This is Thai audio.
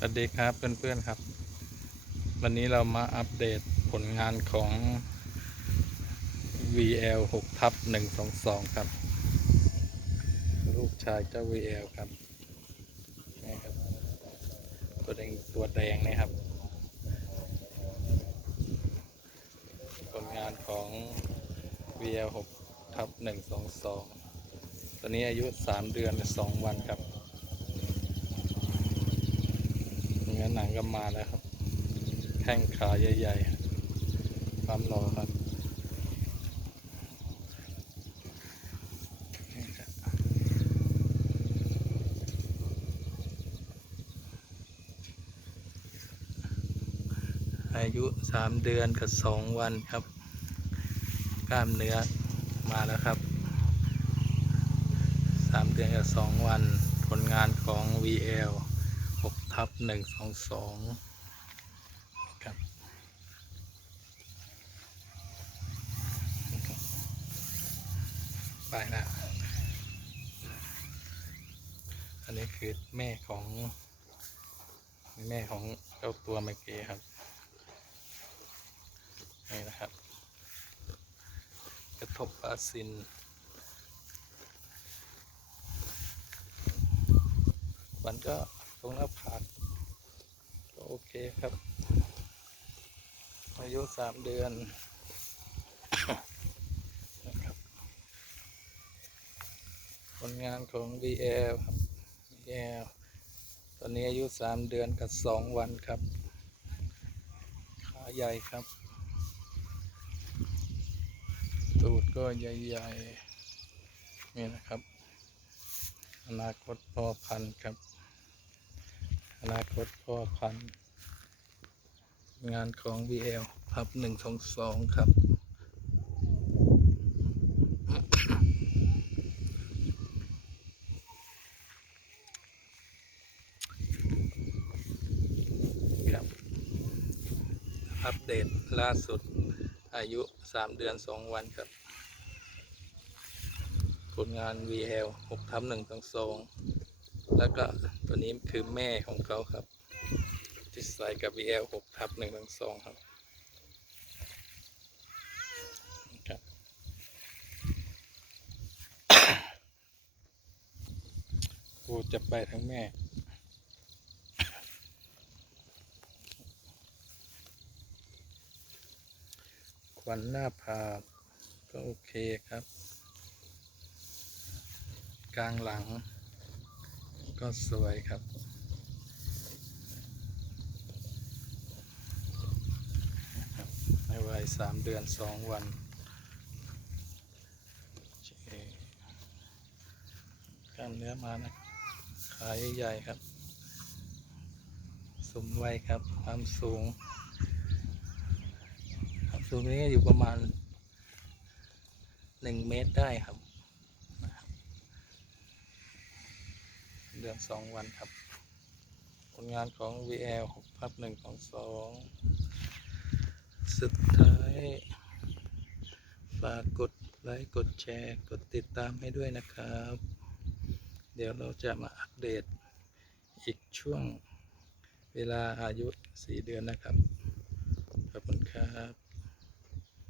สวัสดีครับเพื่อนๆครับ วันนี้เรามาอัปเดตผลงานของ VL 6ทับ122 ครับ ลูกชายเจ้า VL ครับนี่ครับ ตัวแดงตัวแดงนะครับ ผลงานของ VL 6ทับ122 ตัวนี้อายุ 3 เดือน 2 วันครับ เนื้ อหนังก็มาแล้วครับ แข้งขาใหญ่ๆความหล่อครับนี่ครับอายุสามเดือนกับสองวันครับ กล้ามเนื้อมาแล้วครับสามเดือนกับสองวันผลงานของ VL หกทับหนึ่งสองสองครับไปนะอันนี้คือแม่ของ แม่ของเจ้าตัวเมื่อกี้ครับ นี่นะครับ กระทบปลาซินมันก็ ตรงหน้าผากก็โอเคครับ อายุสามเดือนนะครับผลงานของ VL ครับ VL ตอนนี้อายุสามเดือนกับสองวันครับ ขาใหญ่ครับ ตูดก็ใหญ่ๆนี่นะครับ อนาคตพอพันครับ อนาคตพ่อพันธุ์งานของ VL พับหนึ่งสองสองครับครับอัปเดตล่าสุดอายุ3เดือน2วันครับผลงาน VL 6ทับ1ต้อง2 แล้วก็ตัวนี้คือแม่ของเขาครับ ที่ใส่กับ VL 6ทับ1ต้องครับครับกูจะไปทั้งแม่ขวัญหน้าผากก็โอเคครับ กลางหลัง ก็สวยครับ ในวัยสามเดือนสองวันกล้ามเนื้อมานะขาใหญ่ๆครับ สมวัยครับ ความสูง ความสูงนี้อยู่ประมาณหนึ่งเมตรได้ครับ เดือนสองวันครับ ผลงานของ VL หกพับหนึ่งของสองสุดท้าย ฝากกดไลค์กดแชร์ กดติดตามให้ด้วยนะครับ เดี๋ยวเราจะมาอัปเดตอีกช่วงเวลาอายุ 4 เดือนนะครับ ขอบคุณครับ